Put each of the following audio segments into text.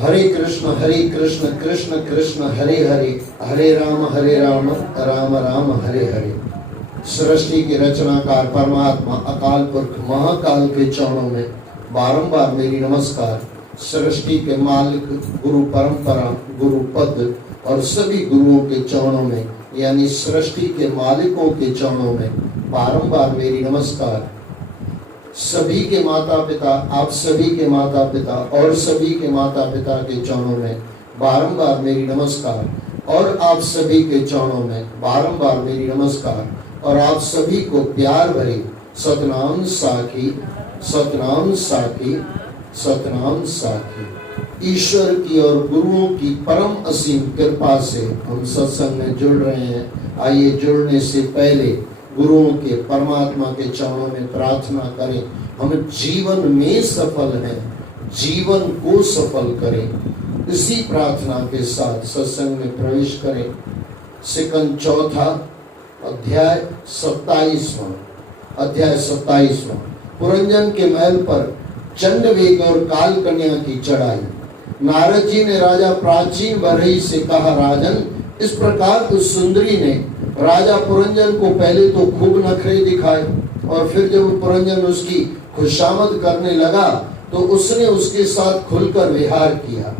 हरे कृष्ण कृष्ण कृष्ण हरे हरे, हरे राम राम राम हरे हरे। सृष्टि के रचनाकार परमात्मा अकाल पुरख महाकाल के चरणों में बारंबार मेरी नमस्कार। सृष्टि के मालिक गुरु परंपरा, गुरु पद और सभी गुरुओं के चरणों में, यानी सृष्टि के मालिकों के चरणों में बारंबार मेरी नमस्कार। सभी के माता पिता, आप सभी के माता पिता और सभी के माता पिता के चरणों में बारंबार मेरी नमस्कार, और आप सभी के चरणों में बारंबार मेरी नमस्कार। और आप सभी को प्यार भरे सतनाम साखी, सतनाम साखी, सतनाम साखी। ईश्वर की और गुरुओं की परम असीम कृपा से हम सत्संग में जुड़ रहे हैं। आइए जुड़ने से पहले गुरुओं के, परमात्मा के चरणों में प्रार्थना करें, हम जीवन में सफल हैं, जीवन को सफल करें। इसी प्रार्थना के साथ सत्संग में प्रवेश करें। सिकंद चौथा अध्याय 27वां, अध्याय 27वां। पुरंजन के महल पर चंडवेग और काल कन्या की चढ़ाई। नारद जी ने राजा प्राचीन बरही से कहा, राजन, इस प्रकार उस सुंदरी ने राजा पुरंजन को पहले तो खूब नखरे दिखाए, और फिर जब पुरंजन उसकी खुशामद करने लगा तो उसने उसके साथ खुलकर विहार किया।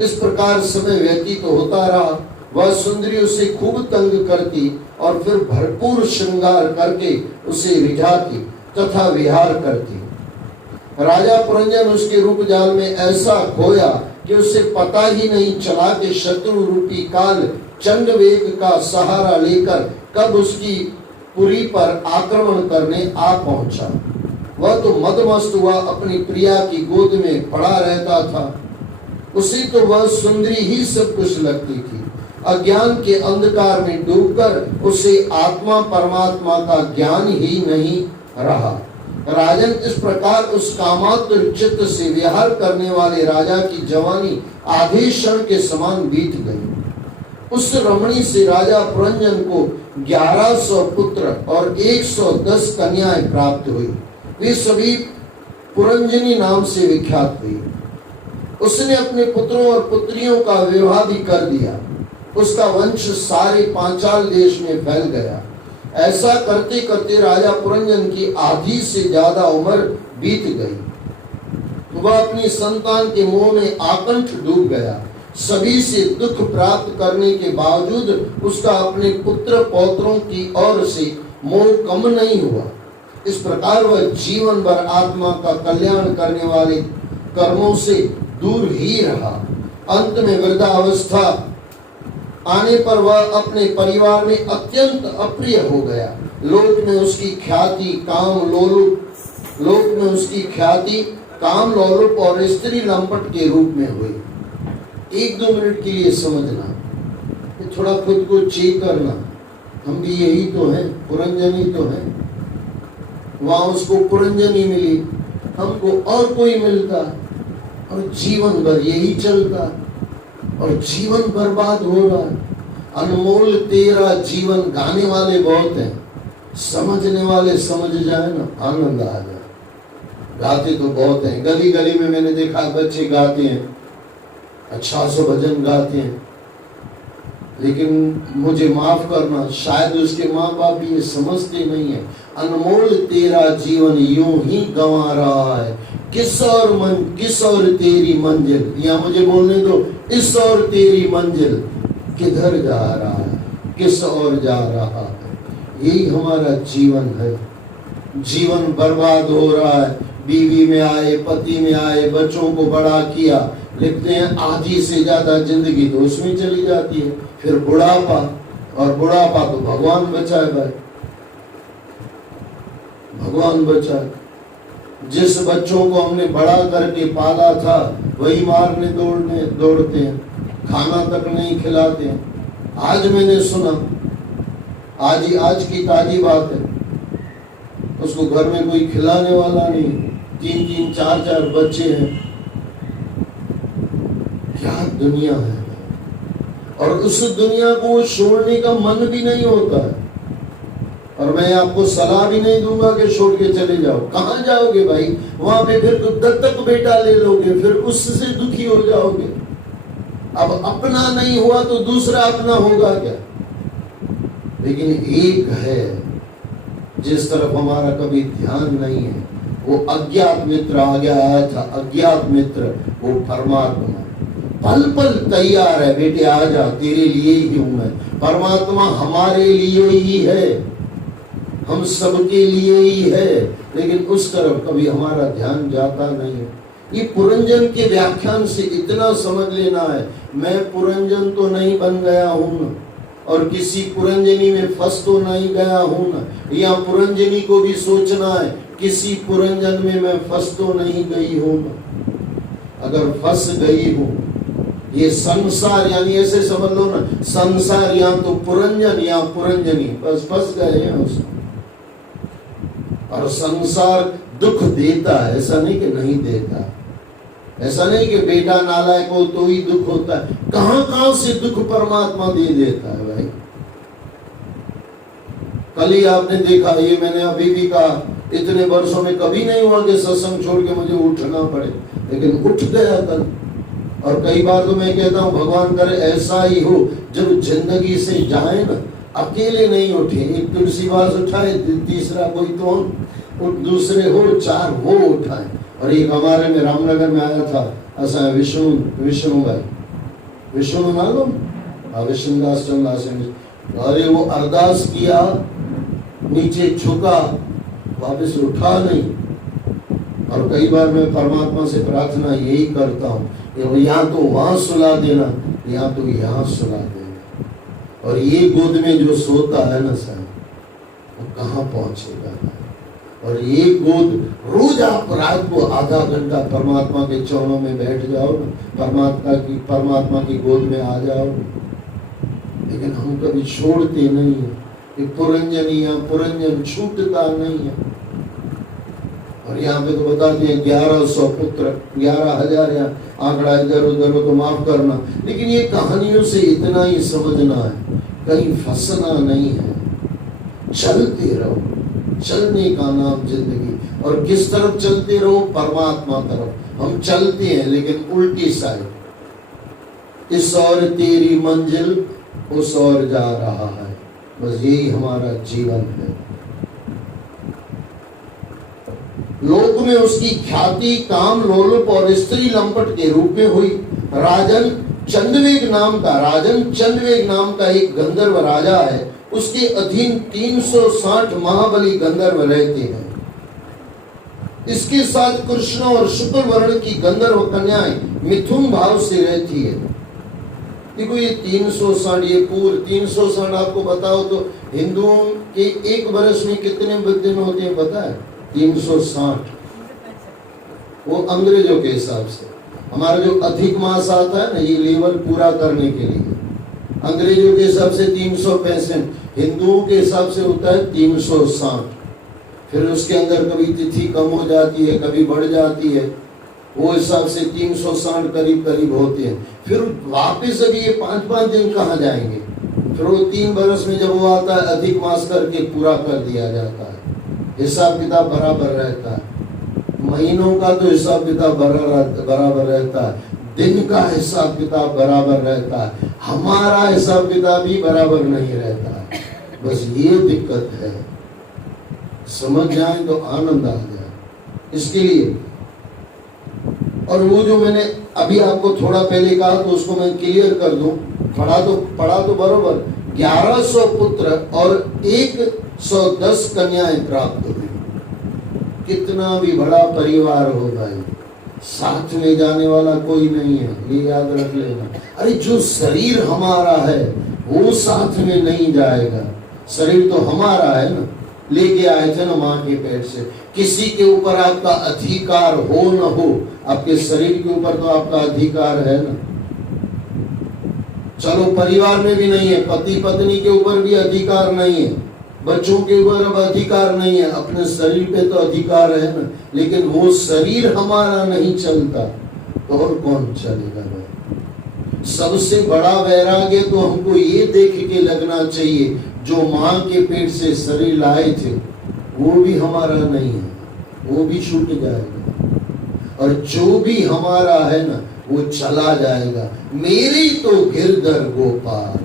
इस प्रकार समय व्यतीत होता रहा। वह सुंदरी उसे खूब तंग करती और फिर भरपूर श्रृंगार करके उसे रिझाती तथा विहार करती। राजा पुरंजन उसके रूप जाल में ऐसा खोया कि उसे पता ही नहीं चला कि शत्रु रूपी काल चंडवेग का सहारा लेकर कब उसकी पुरी पर आक्रमण करने आ पहुंचा। वह तो मदमस्त हुआ अपनी प्रिया की गोद में पड़ा रहता था। उसे तो वह सुंदरी ही सब कुछ लगती थी। अज्ञान के अंधकार में डूबकर उसे आत्मा परमात्मा का ज्ञान ही नहीं रहा। राजन, इस प्रकार उस कामातुर चित्त से विहार करने वाले राजा की जवानी आधे क्षण के समान बीत गई। उस रमणी से राजा पुरंजन को 1100 पुत्र और 110 कन्याएं प्राप्त हुई। वे सभी पुरंजनी नाम से विख्यात हुई। उसने अपने पुत्रों और पुत्रियों का विवाह भी कर दिया। उसका वंश सारे पांचाल देश में फैल गया। ऐसा करते करते राजा पुरंजन की आधी से ज्यादा उम्र बीत गई। वह अपनी संतान के मोह में आकंठ डूब गया। सभी से दुख प्राप्त करने के बावजूद उसका अपने पुत्र पौत्रों की ओर से मोह कम नहीं हुआ। इस प्रकार वह जीवन भर आत्मा का कल्याण करने वाले कर्मों से दूर ही रहा। अंत में वृद्धावस्था आने पर वह अपने परिवार में अत्यंत अप्रिय हो गया। लोक में उसकी ख्याति काम लोलुप और स्त्री लंपट के रूप में हुई। 1-2 मिनट के लिए समझना, थोड़ा खुद को चेक करना। हम भी यही तो हैं, पुरंजनी तो हैं। वहां उसको पुरंजनी मिली, हमको और कोई मिलता, और जीवन भर यही चलता और जीवन बर्बाद हो रहा है। अनमोल तेरा जीवन गाने वाले बहुत हैं, समझने वाले समझ जाए ना, आनंद आ जाए। गाते तो बहुत हैं, गली गली में मैंने देखा बच्चे गाते हैं, अच्छा सा भजन गाते हैं, लेकिन मुझे माफ करना, शायद उसके माँ बाप भी ये समझते नहीं है। अनमोल तेरा जीवन यूं ही गंवा रहा है, किस और तेरी मंजिल, या मुझे बोलने दो, इस और तेरी मंजिल किधर जा रहा है, किस और जा रहा है। यही हमारा जीवन है। जीवन बर्बाद हो रहा है। बीवी में आए, पति में आए, बच्चों को बड़ा किया, लिखते हैं आधी से ज्यादा जिंदगी तो उसमें चली जाती है। फिर बुढ़ापा, और बुढ़ापा तो भगवान बचाए भाई, भगवान बचाए। जिस बच्चों को हमने बड़ा करके पाला था वही मारने दौड़ते हैं, खाना तक नहीं खिलाते हैं। आज मैंने सुना, आज की ताजी बात है, उसको घर में कोई खिलाने वाला नहीं, 3-3, 4-4 बच्चे हैं। क्या दुनिया है, और उस दुनिया को छोड़ने का मन भी नहीं होता है। और मैं आपको सलाह भी नहीं दूंगा कि छोड़ के चले जाओ। कहाँ जाओगे भाई? वहां पे फिर तो दत्तक बेटा ले लोगे, फिर उससे दुखी हो जाओगे। अब अपना नहीं हुआ तो दूसरा अपना होगा क्या? लेकिन एक है जिस तरफ हमारा कभी ध्यान नहीं है, वो अज्ञात मित्र आगे आया था। अज्ञात मित्र वो परमात्मा पल पल तैयार है, बेटे आ जा, तेरे लिए ही हूं मैं। परमात्मा हमारे लिए ही है, हम सबके लिए ही है, लेकिन उस तरफ कभी हमारा ध्यान जाता नहीं है। ये पुरंजन के व्याख्यान से इतना समझ लेना है, मैं पुरंजन तो नहीं बन गया हूं ना, और किसी पुरंजनी में फंस तो नहीं गया हूं ना। या पुरंजनी को भी सोचना है, किसी पुरंजन में मैं फंस तो नहीं गई हूं ना। अगर फंस गई हूं, ये संसार यानी ऐसे समझ लो ना, संसार या तो पुरंजन या पुरंजनी, बस फंस गए हैं उसमें। और संसार दुख देता है, ऐसा नहीं कि नहीं देता, ऐसा नहीं कि बेटा नालायक हो तो ही दुख होता है। कहां कहां से दुख परमात्मा दे देता है भाई। कल ही आपने देखा, ये मैंने अभी भी कहा, इतने वर्षों में कभी नहीं हुआ कि सत्संग छोड़ के मुझे उठना पड़े, लेकिन उठ गया कल। और कई बार तो मैं कहता हूँ भगवान करे ऐसा ही हो, जब जिंदगी से जाए ना, अकेले नहीं उठे, एक तुलसीदास उठाए, तीसरा कोई तो दूसरे हो, चार वो उठाए। और एक हमारे में रामनगर में आया था, ऐसा विष्णु भाई, विष्णु मालूम, विष्णुदास चंदा से, अरे वो अरदास किया, नीचे झुका, वापस उठा नहीं। और कई बार मैं परमात्मा से प्रार्थना यही करता हूँ, या तो वहां सुला देना, या तो यहाँ सुला देना। और ये गोद में जो सोता है ना सर, वो कहाँ पहुंचेगा? और ये गोद रोज आप रात को आधा घंटा परमात्मा के चरणों में बैठ जाओ ना, परमात्मा की गोद में आ जाओ। लेकिन हम कभी छोड़ते नहीं है, पुरंजन छूटता नहीं है। और यहाँ पे तो बताते हैं 1100 पुत्र, 11,000 या आंकड़ा इधर उधर हो तो माफ करना, लेकिन ये कहानियों से इतना ही समझना है, कहीं फंसना नहीं है। चलते रहो, चलने का नाम जिंदगी। और किस तरफ चलते रहो? परमात्मा तरफ। हम चलते हैं लेकिन उल्टी साइड, इस और तेरी मंजिल उस और जा रहा है, बस यही हमारा जीवन है। लोक में उसकी ख्याति काम लोलुप और स्त्री लंपट के रूप में हुई। राजन चंद्रवेग नाम का एक गंधर्व राजा है, उसके अधीन 360 महाबली गंधर्व रहते हैं। इसके साथ कृष्ण और शुक्ल वर्ण की गंधर्व कन्याएं मिथुन भाव से रहती है। देखो ये 360, ये पूर्व 360 आपको बताओ तो हिंदुओं के एक वर्ष में कितने दिन होते हैं पता है? 360। वो अंग्रेजों के हिसाब से, हमारा जो अधिक मास आता है ना, ये लेवल पूरा करने के लिए अंग्रेजों के हिसाब से 365, हिंदुओं के हिसाब से होता है 360। फिर उसके अंदर कभी तिथि कम हो जाती है, कभी बढ़ जाती है, वो हिसाब से 360 करीब करीब होते हैं। फिर वापिस अभी ये 5-5 दिन कहाँ जाएंगे? फिर वो 3 बरस में जब वो आता है अधिक मास करके पूरा कर दिया जाता है। हिसाब किताब बराबर रहता है, महीनों का तो हिसाब किताब बराबर रहता है, दिन का हिसाब किताब बराबर रहता है, हमारा हिसाब किताब भी बराबर नहीं रहता है। बस ये दिक्कत है, समझ जाए तो आनंद आ जाए। इसके लिए, और वो जो मैंने अभी आपको थोड़ा पहले कहा तो उसको मैं क्लियर कर दूं, पढ़ा तो बरोबर 1100 पुत्र और 110 कन्याएं प्राप्त हुई। कितना भी बड़ा परिवार हो भाई, साथ में जाने वाला कोई नहीं है, ये याद रख लेना। अरे जो शरीर हमारा है वो साथ में नहीं जाएगा। शरीर तो हमारा है ना, लेके आए थे ना माँ के पेट से। किसी के ऊपर आपका अधिकार हो न हो, आपके शरीर के ऊपर तो आपका अधिकार है ना। चलो परिवार में भी नहीं है, पति पत्नी के ऊपर भी अधिकार नहीं है, बच्चों के ऊपर अब अधिकार नहीं है, अपने शरीर पे तो अधिकार है ना। लेकिन वो शरीर हमारा नहीं चलता तो और कौन चलेगा भाई? सबसे बड़ा वैराग्य तो हमको ये देख के लगना चाहिए, जो मां के पेट से शरीर लाए थे वो भी हमारा नहीं है, वो भी छूट जाएगा। और जो भी हमारा है ना वो चला जाएगा। मेरी तो गिरधर गोपाल,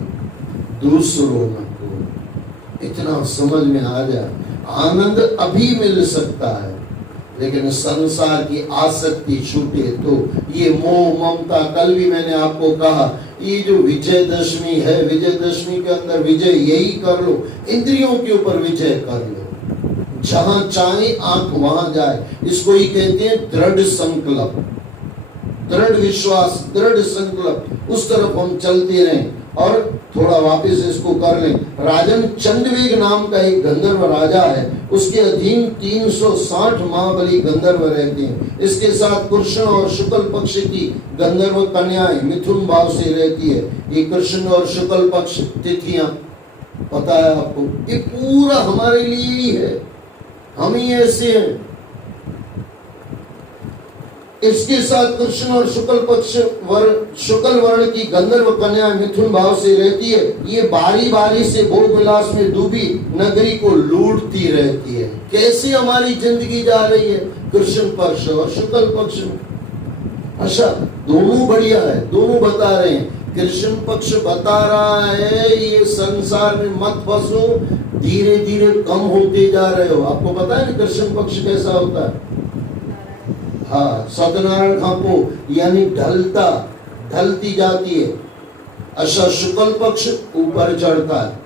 दूसरों न को। इतना समझ में आ जाए, आनंद अभी मिल सकता है, लेकिन संसार की आसक्ति छूटे तो ये मोह ममता, कल भी मैंने आपको कहा, ये जो विजयदशमी है, विजयदशमी के अंदर विजय यही कर लो, इंद्रियों के ऊपर विजय कर लो, जहां चाहे आंख वहां जाए। इसको ही कहते हैं दृढ़ संकल्प, दृढ़ विश्वास, दृढ़ संकल्प, उस तरफ हम चलते रहें। और थोड़ा वापस इसको कर लें। राजन चंडवेग नाम का एक गंधर्व राजा है, उसके अधीन 360 महाबली गंधर्व रहते हैं। इसके साथ कृष्ण और शुक्ल पक्ष की गंधर्व कन्याएं मिथुन भाव से रहती है। ये कृष्ण और शुक्ल पक्ष तिथियां पता है आपको, ये पूरा हमारे लिए ही है, हम ही ऐसे हैं। इसके साथ कृष्ण और शुक्ल पक्ष शुक्ल वर्ण की गंधर्व कन्या मिथुन भाव से रहती है। ये बारी बारी से भोग विलास में डूबी नगरी को लूटती रहती है। कैसे हमारी जिंदगी जा रही है, कृष्ण पक्ष और शुक्ल पक्ष में। अच्छा, दोनों बढ़िया है, दोनों बता रहे हैं। कृष्ण पक्ष बता रहा है ये संसार में मत फंसो, धीरे धीरे कम होते जा रहे हो। आपको पता है ना कृष्ण पक्ष कैसा होता है? हाँ, सत्यनारायण खापो यानी ढलती जाती है। अच्छा, शुक्ल पक्ष ऊपर चढ़ता है।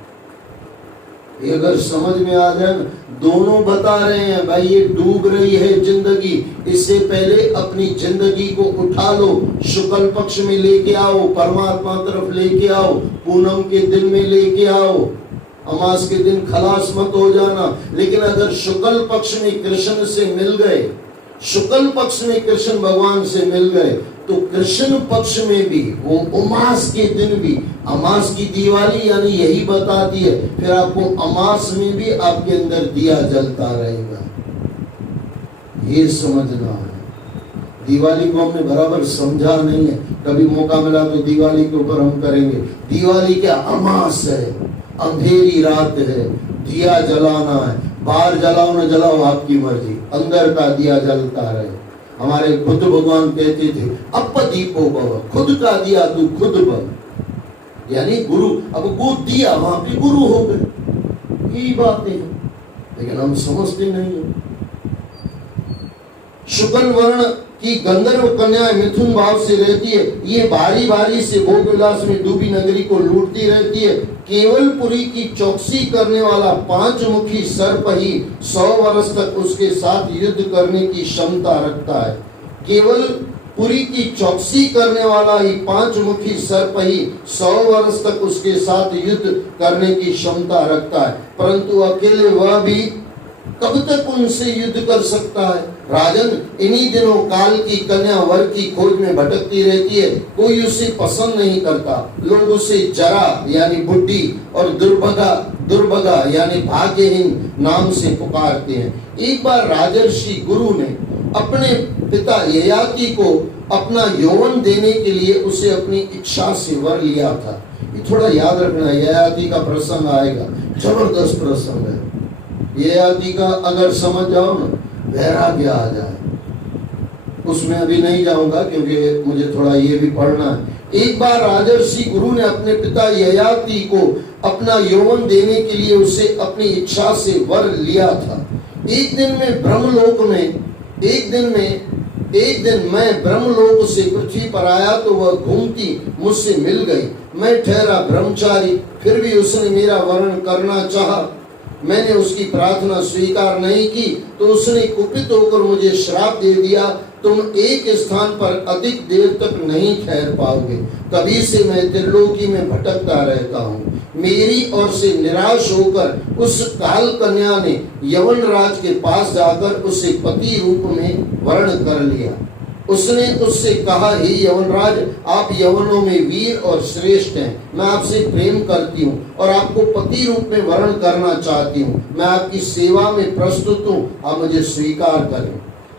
ये अगर समझ में आ जाए, दोनों बता रहे हैं भाई ये डूब रही है जिंदगी, इससे पहले अपनी जिंदगी को उठा लो, शुक्ल पक्ष में लेके आओ, परमात्मा तरफ लेके आओ, पूनम के दिन में लेके आओ, अमास के दिन खलास मत हो जाना। लेकिन अगर शुक्ल पक्ष में कृष्ण से मिल गए, शुक्ल पक्ष में कृष्ण भगवान से मिल गए, तो कृष्ण पक्ष में भी वो उमास के दिन भी, अमास की दिवाली यानी यही बताती है, फिर आपको अमास में भी आपके अंदर दिया जलता रहेगा। ये समझना है। दिवाली को हमने बराबर समझा नहीं है, कभी मौका मिला तो दिवाली के ऊपर हम करेंगे। दिवाली क्या, अमास है, अंधेरी रात है, दिया जलाना है। बाहर जलाओ न जलाओ आपकी मर्जी, अंदर का दिया जलता रहे। हमारे बुद्ध भगवान कहते थे अपदीपो भव, खुद का दिया तू खुद बन, यानी गुरु। अब वो दिया वहां पे गुरु हो गए, यही बातें हैं, लेकिन हम समझते नहीं है। शुक्ल वर्ण की गंधर्व कन्या मिथुन भाव से रहती है। ये बारी बारी से भोग विलास में डूबी नगरी को लूटती रहती है। केवलपुरी की चौकसी करने वाला 5 मुखी सर्प ही 100 वर्ष तक उसके साथ युद्ध करने की क्षमता रखता है। केवलपुरी की चौकसी करने वाला ही 5 मुखी सर्प ही 100 वर्ष तक उसके साथ युद्ध करने की क्षमता रखता है, परंतु अकेले वह भी कब तक उनसे युद्ध कर सकता है। राजन, इन्हीं दिनों काल की कन्या वर की खोज में भटकती रहती है, कोई उसे पसंद नहीं करता। लोग उसे जरा यानी बुढ़ी और दुर्भगा यानी भाग्यहीन नाम से पुकारते हैं। एक बार राजर्षि गुरु ने अपने पिता ययाति को अपना यौवन देने के लिए उसे अपनी इच्छा से वर लिया था। ये थोड़ा याद रखना, ययाति का प्रसंग आएगा, जबरदस्त प्रसंग है। ययाति का अगर समझ जाओ ना, वैराग्य आ जाए। उसमें अभी नहीं जाऊंगा क्योंकि मुझे थोड़ा ये भी पढ़ना है। एक बार राजर्षि गुरु ने अपने पिता ययाति को अपना यौवन देने के लिए उसे अपनी इच्छा से वर लिया था। एक दिन मैं ब्रह्मलोक से पृथ्वी पर आया तो वह घूमती मुझसे मिल गई। मैं ठहरा ब्रह्मचारी, फिर भी उसने मेरा वर्ण करना चाहा। मैंने उसकी प्रार्थना स्वीकार नहीं की तो उसने कुपित होकर मुझे श्राप दे दिया, तुम एक स्थान पर अधिक देर तक नहीं ठहर पाओगे। तभी से मैं त्रिलोकी में भटकता रहता हूँ। मेरी ओर से निराश होकर उस काल कन्या ने यवन राज के पास जाकर उसे पति रूप में वर्ण कर लिया। उसने उससे कहा, हे यवनराज, आप यवनों में वीर और श्रेष्ठ हैं। मैं आपसे प्रेम करती हूँ और आपको पति रूप में वर्ण करना चाहती हूँ। मैं आपकी सेवा में प्रस्तुत हूँ, आप मुझे स्वीकार करें।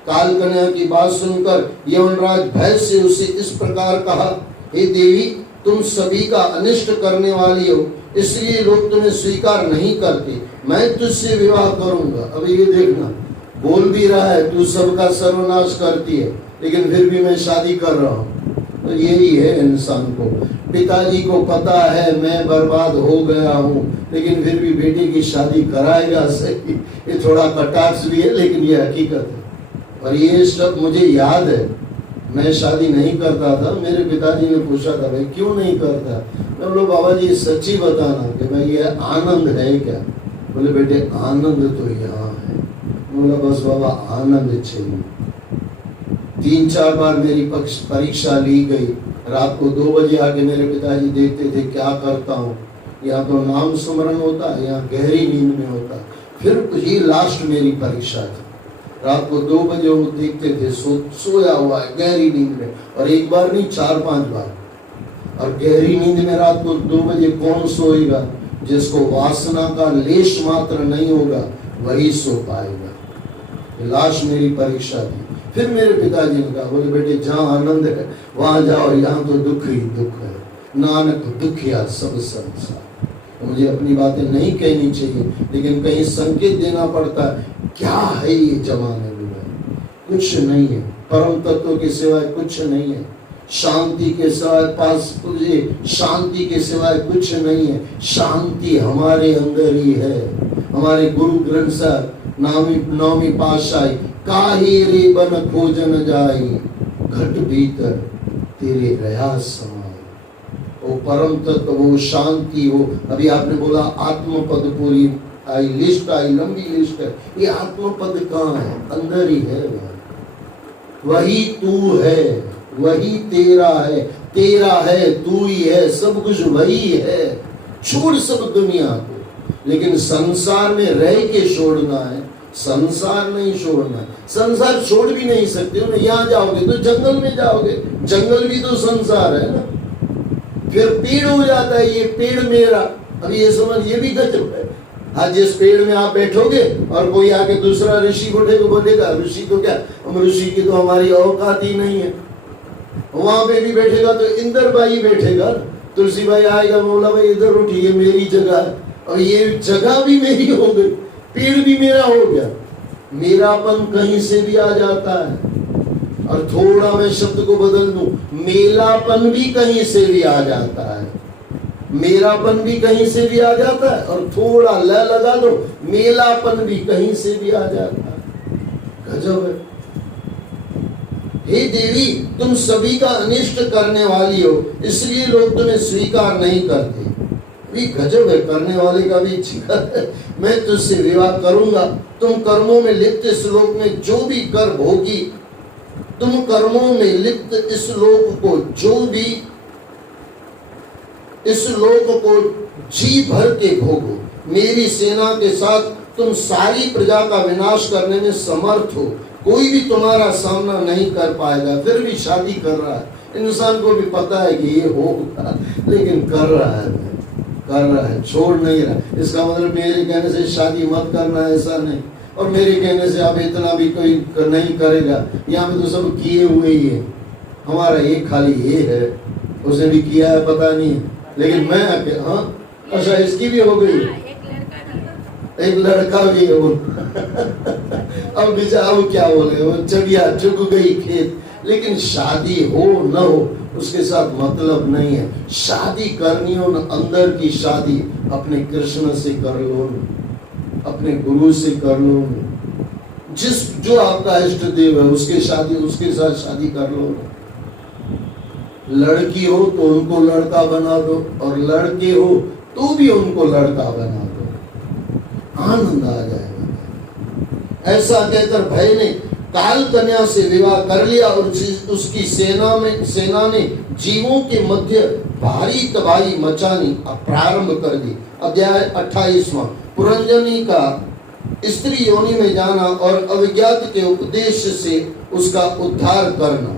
काल कन्या की बात सुनकर यवनराज भय से उसे इस प्रकार कहा, हे देवी, तुम सभी का अनिष्ट करने वाली हो, इसलिए लोग तुम्हें स्वीकार नहीं करते। मैं तुझसे विवाह करूंगा। अभी ये देखना, बोल भी रहा है तू सबका सर्वनाश करती है, लेकिन फिर भी मैं शादी कर रहा हूँ। तो यही है इंसान को। पिताजी को पता है मैं बर्बाद हो गया हूँ, लेकिन फिर भी बेटे की शादी कराएगा सही। ये थोड़ा कटाक्ष भी है, लेकिन ये हकीकत है। और ये सब मुझे याद है, मैं शादी नहीं करता था। मेरे पिताजी ने पूछा था भाई क्यों नहीं करता। मैं बोला बाबा जी सच्ची बताना कि भाई ये आनंद है क्या। बोले बेटे आनंद तो यहाँ है। बोला बस बाबा आनंद चाहिए। 3-4 बार मेरी परीक्षा ली गई। रात को 2 बजे आके मेरे पिताजी देखते थे क्या करता हूँ। या तो नाम स्मरण होता है या गहरी नींद में होता। फिर ये लास्ट मेरी परीक्षा थी। रात को 2 बजे वो देखते थे सोया हुआ है गहरी नींद में, और एक बार नहीं 4-5 बार। और गहरी नींद में रात को 2 बजे कौन सोएगा? जिसको वासना का लेश मात्र नहीं होगा वही सो पाएगा। लास्ट मेरी परीक्षा थी। फिर मेरे पिताजी ने कहा बोले बेटे जहाँ आनंद है वहां जाओ, यहाँ तो दुख ही दुख है। नानक दुखिया सब संसार। मुझे अपनी बातें नहीं कहनी चाहिए, लेकिन कहीं संकेत देना पड़ता है। क्या है ये जमाने में? कुछ नहीं है। परम तत्व के सिवाय कुछ नहीं है। शांति के सिवाय पास तुझे शांति के सिवाय कुछ नहीं है। शांति हमारे अंदर ही है। हमारे गुरु ग्रंथ साहब नौवीं पातशाही काहे रे बन खोजन जाई, घट भीतर तेरे रया समाए। वो परम तत्व, वो शांति, वो अभी आपने बोला आत्म पद पूरी आई, लिस्ट आई, लंबी लिस्ट है। ये आत्म पद कहाँ है? अंदर ही है। वही तू है, वही तेरा है, तू ही है, सब कुछ वही है। छोड़ सब दुनिया को, लेकिन संसार में रह के छोड़ना है। संसार नहीं छोड़ना। संसार छोड़ भी नहीं सकते हो। यहाँ जाओगे तो जंगल में जाओगे, जंगल भी तो संसार है ना। फिर पेड़ हो जाता है, ये पेड़ मेरा। अब ये समझ, ये भी गजब है। हाँ, जिस पेड़ में आप बैठोगे और कोई आके दूसरा ऋषि बोलेगा ऋषि तो क्या, हम ऋषि की तो हमारी औकात ही नहीं है। वहां पे भी बैठेगा तो इंदर भाई बैठेगा, तुलसी भाई आएगा, बोला भाई इधर उठिए मेरी जगह है। और ये जगह भी मेरी हो गई, पेड़ भी मेरा हो गया। मेरापन कहीं से भी आ जाता है। और थोड़ा मैं शब्द को बदल दूं, मेलापन भी कहीं से भी आ जाता है। मेरापन भी कहीं से भी आ जाता है, और थोड़ा ल लगा दो, मेलापन भी कहीं से भी आ जाता है। गजब है। हे देवी, तुम सभी का अनिष्ट करने वाली हो, इसलिए लोग तुम्हें स्वीकार नहीं करते। भी गजब है, करने वाले का भी जिक्र है। मैं तुझसे विवाह करूंगा, तुम कर्मों में लिप्त इस लोक में जो भी कर भोगी, तुम कर्मों में लिप्त इस लोक को जो भी, इस लोक को जी भर के भोगो। मेरी सेना के साथ तुम सारी प्रजा का विनाश करने में समर्थ हो। कोई भी तुम्हारा सामना नहीं कर पाएगा। फिर भी शादी कर रहा है। इंसान को भी पता है कि ये होगा, लेकिन कर रहा है, छोड़ नहीं रहा। इसका मतलब मेरे कहने से शादी मत करना ऐसा नहीं, और मेरे कहने से अब इतना भी कोई नहीं करेगा। यहाँ पे तो सब किए हुए ही है। हमारा ये खाली ये है, उसने भी किया है पता नहीं, लेकिन मैं आके हाँ अच्छा इसकी भी हो गई, एक लड़का भी है वो। अब बेचारा क्या बोले, वो चढ़िया चुग गई खेत। लेकिन शादी हो न हो उसके साथ मतलब नहीं है। शादी करनी हो न, अंदर की शादी अपने कृष्ण से कर लो, अपने गुरु से कर लो। जिस जो आपका इष्ट देव है उसके साथ शादी कर लो। लड़की हो तो उनको लड़का बना दो, और लड़के हो तो भी उनको लड़का बना दो। आनंद आ जाएगा। ऐसा कहकर भय ने काल कन्या से विवाह कर लिया, और उसकी सेना ने जीवों के मध्य भारी तबाही मचानी प्रारंभ कर दी। अध्याय 28वां। पुरंजनी का स्त्री योनि में जाना और अविज्ञात के उपदेश से उसका उद्धार करना।